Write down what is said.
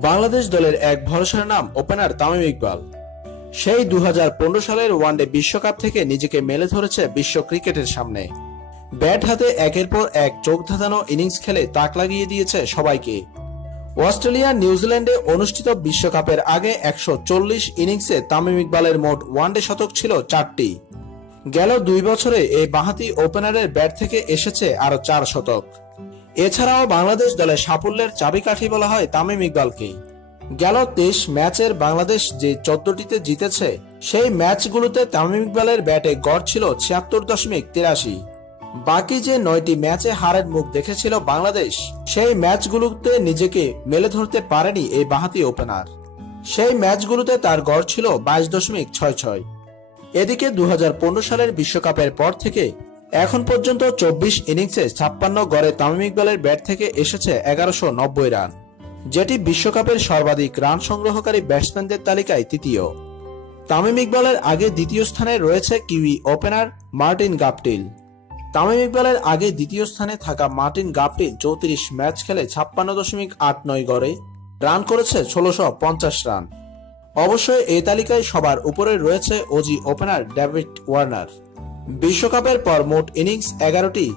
বাংলাদেশ দলের এক ভরসার নাম ওপেনার তামিম ইকবাল। সেই দু হাজার পনেরো সালের ওয়ানডে বিশ্বকাপ থেকে নিজেকে মেলে ধরেছে বিশ্ব ক্রিকেটের সামনে। ব্যাট হাতে একের পর এক চোখ ধাঁধানো ইনিংস খেলে তাক লাগিয়ে দিয়েছে সবাইকে। অস্ট্রেলিয়া নিউজিল্যান্ডে অনুষ্ঠিত বিশ্বকাপের আগে একশো চল্লিশ ইনিংসে তামিম ইকবালের মোট ওয়ানডে শতক ছিল চারটি। গেল দুই বছরে এই বাঁহাতি ওপেনারের ব্যাট থেকে এসেছে আরও চার শতক। এছাড়াও বাংলাদেশ দলের সাফল্যের চাবিকাঠি বলা হয় তামিম ইকবালকে। গেল তেইশ ম্যাচের বাংলাদেশ যে চোদ্দটিতে জিতেছে, সেই ম্যাচগুলোতে তামিম ইকবালের ব্যাটে গড় ছিল ছিয়াত্তর দশমিক তিরাশি। বাকি যে নয়টি ম্যাচে হারের মুখ দেখেছিল বাংলাদেশ, সেই ম্যাচগুলোতে নিজেকে মেলে ধরতে পারেনি এই বাহাতি ওপেনার সেই ম্যাচগুলোতে তার গড় ছিল বাইশ দশমিক ছয় ছয়। এদিকে দু হাজার পনেরো সালের বিশ্বকাপের পর থেকে এখন পর্যন্ত চব্বিশ ইনিংসে ছাপ্পান্ন গড়ে তামিম ইকবালের ব্যাট থেকে এসেছে এগারোশো নব্বই রান, যেটি বিশ্বকাপের সর্বাধিক রান সংগ্রহকারী ব্যাটসম্যানদের তালিকায় তৃতীয়। তামিম ইকবালের আগে দ্বিতীয় স্থানে রয়েছে Kiwi opener Martin Guptill. Tamim ইকবালের আগে দ্বিতীয় স্থানে থাকা মার্টিন গাপটিল চৌত্রিশ ম্যাচ খেলে ছাপ্পান্ন দশমিক আট নয় গড়ে রান করেছে ষোলোশো পঞ্চাশ রান। অবশ্যই এই তালিকায় সবার উপরে রয়েছে ওজি ওপেনার ডেভিড ওয়ার্নার। বিশ্বকাপের পর মোট ইনিংস এগারোটি।